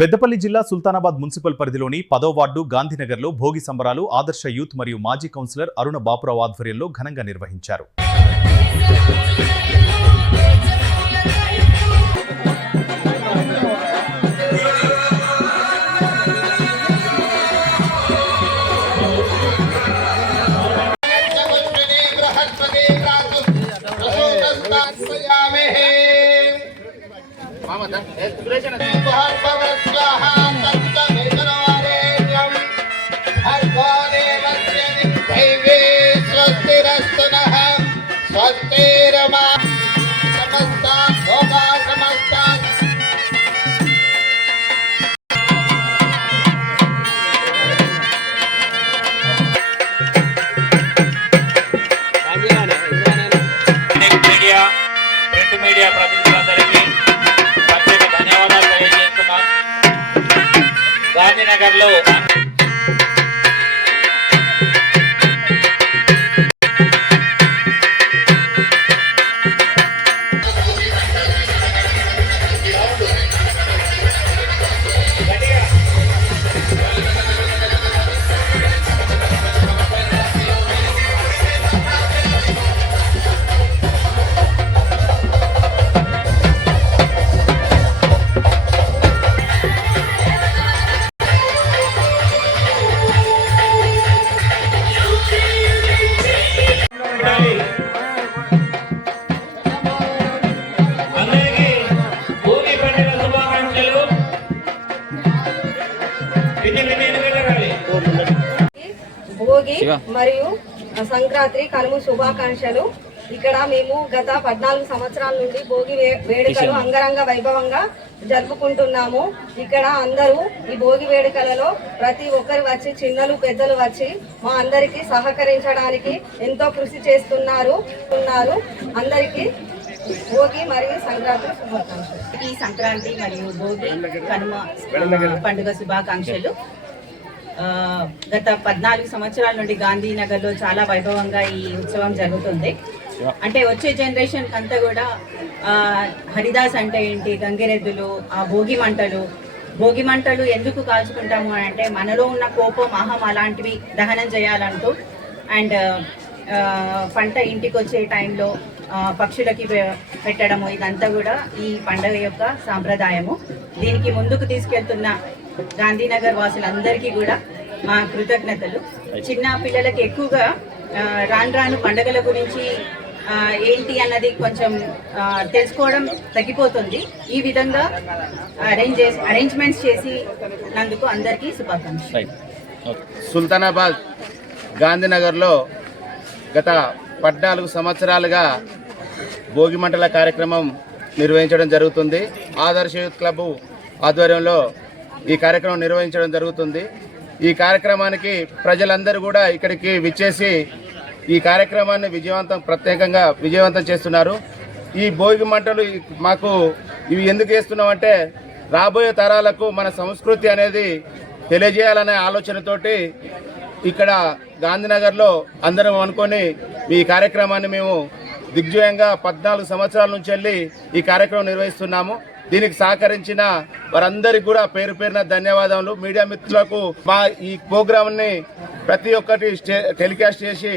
పెద్దపల్లి జిల్లా సుల్తానాబాద్ మున్సిపల్ పరిధిలోని 10వ వార్డు గాంధీనగర్లో భోగి సంబరాలు ఆదర్శ యూత్ మరియు మాజీ కౌన్సిలర్ అరుణ బాపురావు ఆధ్వర్యంలో ఘనంగా నిర్వహించారు. మీడియా ప్రతినిధులందరికీ ప్రత్యేక ధన్యవాదాలు తెలియజేస్తున్నాను. గాంధీనగర్లో భోగి మరియు సంక్రాంతి కనుమ శుభాకాంక్షలు. ఇక్కడ మేము గత 14 సంవత్సరాల నుండి భోగి వేడుకలు అంగరంగ వైభవంగా జరుపుకుంటున్నాము. ఇక్కడ అందరూ ఈ భోగి వేడుకలలో ప్రతి ఒక్కరు వచ్చి చిన్నలు పెద్దలు వచ్చి మా అందరికీ సహకరించడానికి ఎంతో కృషి చేస్తున్నారు. అందరికీ భోగి మరియు సంక్రాంతి శుభాకాంక్షలు. ఈ సంక్రాంతి మరియు భోగి కనుమ పండుగ శుభాకాంక్షలు. గత 14 సంవత్సరాల నుండి గాంధీనగర్లో చాలా వైభవంగా ఈ ఉత్సవం జరుగుతుంది. అంటే వచ్చే జనరేషన్ అంతా కూడా హరిదాస్ అంటే ఏంటి, గంగిరెద్దులు, ఆ భోగి మంటలు ఎందుకు కాల్చుకుంటాము అంటే మనలో ఉన్న కోపం, అహం అలాంటివి దహనం చేయాలంటూ, అండ్ పంట ఇంటికి వచ్చే టైంలో పక్షులకి పెట్టడము, ఇదంతా కూడా ఈ పండుగ యొక్క సాంప్రదాయము. దీనికి ముందుకు తీసుకెళ్తున్న గాంధీనగర్ వాసులందరికీ కూడా మా కృతజ్ఞతలు. చిన్న పిల్లలకి ఎక్కువగా రాను పండుగల గురించి ఏంటి అన్నది కొంచెం తెలుసుకోవడం తగ్గిపోతుంది. ఈ విధంగా అరేంజ్మెంట్స్ చేసినందుకు అందరికీ శుభాకాంక్షలు. సుల్తానాబాద్ గాంధీనగర్లో గత 14 సంవత్సరాలుగా భోగి మంటల కార్యక్రమం నిర్వహించడం జరుగుతుంది. ఆదర్శ యూత్ క్లబ్ ఆధ్వర్యంలో ఈ కార్యక్రమం నిర్వహించడం జరుగుతుంది. ఈ కార్యక్రమానికి ప్రజలందరూ కూడా ఇక్కడికి విచ్చేసి ఈ కార్యక్రమాన్ని ప్రత్యేకంగా విజయవంతం చేస్తున్నారు. ఈ భోగి మంటలు మాకు ఇవి ఎందుకు చేస్తున్నామంటే రాబోయే తరాలకు మన సంస్కృతి అనేది తెలియజేయాలనే ఆలోచనతోటి ఇక్కడ గాంధీనగర్లో అందరం అనుకొని ఈ కార్యక్రమాన్ని మేము దిగ్విజయంగా 14 సంవత్సరాల నుంచి వెళ్ళి ఈ కార్యక్రమం నిర్వహిస్తున్నాము. దీనికి సహకరించిన వారందరికీ కూడా పేరు పేరున ధన్యవాదాలు. మీడియా మిత్రులకు మా ఈ ప్రోగ్రాంని ప్రతి ఒక్కటి టెలికాస్ట్ చేసి